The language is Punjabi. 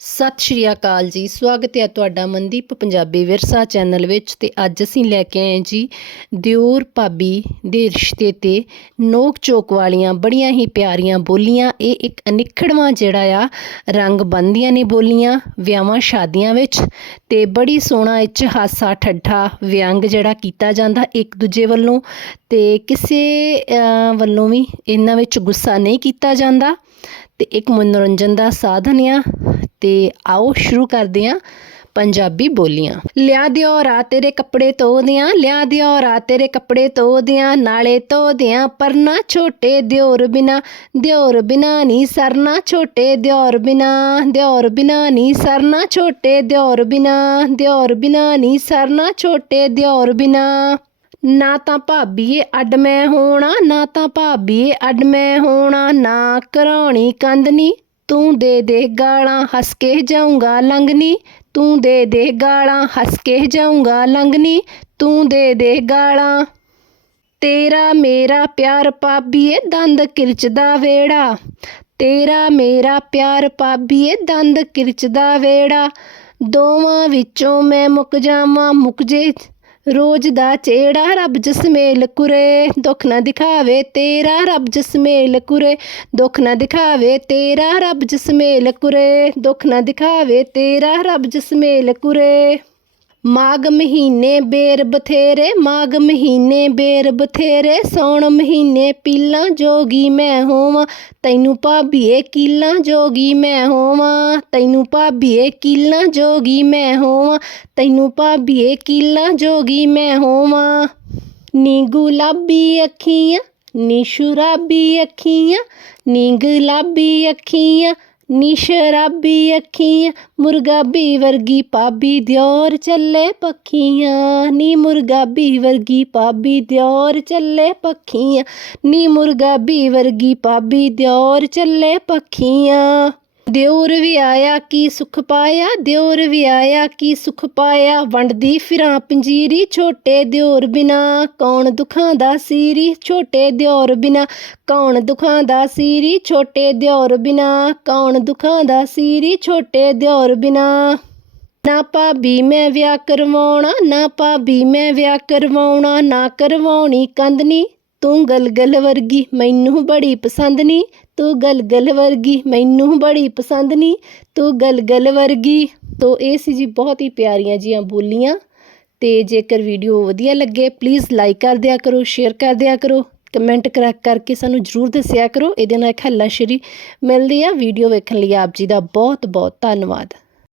ਸਤਿ ਸ਼੍ਰੀ ਅਕਾਲ ਜੀ। ਸਵਾਗਤ ਹੈ ਤੁਹਾਡਾ ਮਨਦੀਪ ਪੰਜਾਬੀ ਵਿਰਸਾ ਚੈਨਲ ਵਿੱਚ ਤੇ ਅੱਜ ਅਸੀਂ ਲੈ ਕੇ ਆਏ ਜੀ ਦਿਓਰ ਭਾਬੀ ਦੇ ਰਿਸ਼ਤੇ ਤੇ ਨੋਕ ਚੋਕ ਵਾਲੀਆਂ ਬੜੀਆਂ ਹੀ ਪਿਆਰੀਆਂ ਬੋਲੀਆਂ। ਇਹ ਇੱਕ ਅਨਿਖੜਵਾਂ ਜਿਹੜਾ ਆ, ਰੰਗ ਬੰਦੀਆਂ ਨੇ ਬੋਲੀਆਂ ਵਿਆਹਾਂ ਸ਼ਾਦੀਆਂ ਵਿੱਚ ਤੇ ਬੜੀ ਸੋਹਣਾ ਇਹ ਹਾਸਾ ਠੱਠਾ ਵਿਅੰਗ ਜਿਹੜਾ ਕੀਤਾ ਜਾਂਦਾ ਇੱਕ ਦੂਜੇ ਵੱਲੋਂ ਤੇ ਕਿਸੇ ਵੱਲੋਂ ਵੀ ਇਹਨਾਂ ਵਿੱਚ ਗੁੱਸਾ ਨਹੀਂ ਕੀਤਾ ਜਾਂਦਾ। ਤੇ ਇੱਕ ਮਨੋਰੰਜਨ ਦਾ ਸਾਧਨ ਆ ਤੇ ਆਓ ਸ਼ੁਰੂ ਕਰਦੇ ਹਾਂ ਪੰਜਾਬੀ ਬੋਲੀਆਂ। ਲਿਆ ਦਿਓ ਰਾ ਤੇਰੇ ਕੱਪੜੇ ਧੋ ਦਿਆਂ ਲਿਆ ਦਿਓ ਰਾ ਤੇਰੇ ਕੱਪੜੇ ਧੋ ਦਿਆਂ ਨਾਲੇ ਧੋ ਦਿਆਂ ਪਰਨਾ ਛੋਟੇ ਦਿਓਰ ਬਿਨਾ ਦਿਓਰ ਬਿਨਾ ਨਹੀਂ ਸਰਨਾ ਛੋਟੇ ਦਿਓਰ ਬਿਨਾ ਦਿਓਰ ਬਿਨਾ ਨਹੀਂ ਸਰਨਾ ਛੋਟੇ ਦਿਓਰ ਬਿਨਾ ਦਿਓਰ ਬਿਨਾ ਨਹੀਂ ਸਰਨਾ ਛੋਟੇ ਦਿਓਰ ਬਿਨਾ। ਨਾ ਤਾਂ ਭਾਬੀਏ ਅੱਡ ਮੈਂ ਹੋਣਾ, ਨਾ ਤਾਂ ਭਾਬੀਏ ਅੱਡ ਮੈਂ ਹੋਣਾ, ਨਾ ਕਰਾਉਣੀ ਕੰਦਨੀ ਤੂੰ ਦੇ ਦੇ ਗਾਲਾਂ ਹੱਸ ਕੇ ਜਾਊਂਗਾ ਲੰਗਨੀ ਤੂੰ ਦੇ ਦੇ ਗਾਲਾਂ ਹੱਸ ਕੇ ਜਾਊਂਗਾ ਲੰਗਨੀ ਤੂੰ ਦੇ ਦੇ ਗਾਲਾਂ। ਤੇਰਾ ਮੇਰਾ ਪਿਆਰ ਪਾਬੀਏ ਦੰਦ ਕਿਰਚਦਾ ਵੇੜਾ। ਤੇਰਾ ਮੇਰਾ ਪਿਆਰ ਪਾਬੀਏ ਦੰਦ ਕਿਰਚਦਾ ਵੇੜਾ। ਦੋਵਾਂ ਵਿੱਚੋਂ ਮੈਂ ਮੁੱਕ ਜਾਵਾਂ ਮੁੱਕ ਜੇ ਰੋਜ਼ ਦਾ ਚੇੜਾ ਰੱਬ ਜਸਮੇਲ ਕੁਰੇ, ਦੁੱਖ ਨਾ ਦਿਖਾਵੇ ਤੇਰਾ ਰੱਬ ਜਸਮੇਲ ਕੁਰੇ, ਦੁੱਖ ਨਾ ਦਿਖਾਵੇ ਤੇਰਾ ਰੱਬ ਜਸਮੇਲ ਕੁਰੇ, ਦੁੱਖ ਨਾ ਦਿਖਾਵੇ ਤੇਰਾ ਰੱਬ ਜਸਮੇਲ ਕੁਰੇ। ਮਾਘ ਮਹੀਨੇ ਬੇਰ ਬਥੇਰੇ ਮਾਘ ਮਹੀਨੇ ਬੇਰ ਬਥੇਰੇ ਸੌਣ ਮਹੀਨੇ ਪੀਲਾਂ ਜੋਗੀ ਮੈਂ ਹੋਵਾਂ ਤੈਨੂੰ ਭਾਬੀਏ ਕੀਲਾਂ ਜੋਗੀ ਮੈਂ ਹੋਵਾਂ ਤੈਨੂੰ ਭਾਬੀਏ ਕੀਲਾਂ ਜੋਗੀ ਮੈਂ ਹੋਵਾਂ ਤੈਨੂੰ ਭਾਬੀਏ ਕੀਲਾਂ ਜੋਗੀ ਮੈਂ ਹੋਵਾਂ ਨੀ ਗੁਲਾਬੀ ਅੱਖੀਆਂ ਨੀ ਸ਼ਰਾਬੀ ਅੱਖੀਆਂ ਨੀ ਗੁਲਾਬੀ ਅੱਖੀਆਂ ਨੀ ਸ਼ਰਾਬੀ ਅੱਖੀਆਂ, ਮੁਰਗਾਬੀ ਵਰਗੀ ਪਾਬੀ ਦਿਓਰ ਚੱਲੇ ਪੱਖੀਆਂ। ਨੀ ਮੁਰਗਾਬੀ ਵਰਗੀ ਪਾਬੀ ਦਿਓਰ ਚੱਲੇ ਪੱਖੀਆਂ। ਨੀ ਮੁਰਗਾਬੀ ਵਰਗੀ ਪਾਬੀ ਦਿਓਰ ਚੱਲੇ ਪੱਖੀਆਂ। ਦਿਓਰ ਵੀ ਆਇਆ ਕੀ ਸੁਖ ਪਾਇਆ, ਦਿਓਰ ਵੀ ਆਇਆ ਕੀ ਸੁਖ ਪਾਇਆ। ਵੰਡਦੀ ਫਿਰਾਂ ਪੰਜੀਰੀ, ਛੋਟੇ ਦਿਓਰ ਬਿਨਾ ਕੌਣ ਦੁਖਾਂ ਦਾ ਸੀਰੀ। ਛੋਟੇ ਦਿਓਰ ਬਿਨਾ ਕੌਣ ਦੁਖਾਂ ਦਾ ਸੀਰੀ। ਛੋਟੇ ਦਿਓਰ ਬਿਨਾ ਕੌਣ ਦੁਖਾਂ ਦਾ ਸੀਰੀ। ਛੋਟੇ ਦਿਓਰ ਬਿਨਾ ਨਾ ਭਾਬੀ ਮੈਂ ਵਿਆਹ ਕਰਵਾਉਣਾ, ਨਾ ਭਾਬੀ ਮੈਂ ਵਿਆਹ ਕਰਵਾਉਣਾ, ਨਾ ਕਰਵਾਉਣੀ ਕੰਦਨੀ। ਤੂੰ ਗਲਗਲ ਵਰਗੀ, ਮੈਨੂੰ ਬੜੀ ਪਸੰਦ ਨੀ ਤੂੰ ਗਲਗਲ ਵਰਗੀ, ਮੈਨੂੰ ਬੜੀ ਪਸੰਦ ਨਹੀਂ ਤੂੰ ਗਲਗਲ ਵਰਗੀ। ਤੋ ਇਹ ਸੀ ਜੀ ਬਹੁਤ ਹੀ ਪਿਆਰੀਆਂ ਜੀਆਂ ਬੋਲੀਆਂ। ਤੇ ਜੇਕਰ ਵੀਡੀਓ ਵਧੀਆ ਲੱਗੇ ਪਲੀਜ਼ ਲਾਈਕ ਕਰ ਦਿਆ ਕਰੋ ਸ਼ੇਅਰ ਕਰ ਦਿਆ ਕਰੋ ਕਮੈਂਟ ਕਰਾ ਕਰਕੇ ਸਾਨੂੰ ਜਰੂਰ ਦੱਸਿਆ ਕਰੋ। ਇਹਦੇ ਨਾਲ ਇੱਕ ਹੱਲਾਸ਼ੇਰੀ ਮਿਲਦੀ ਆ। ਵੀਡੀਓ ਵੇਖਣ ਲਈ ਆਪ ਜੀ ਦਾ ਬਹੁਤ ਬਹੁਤ ਧੰਨਵਾਦ।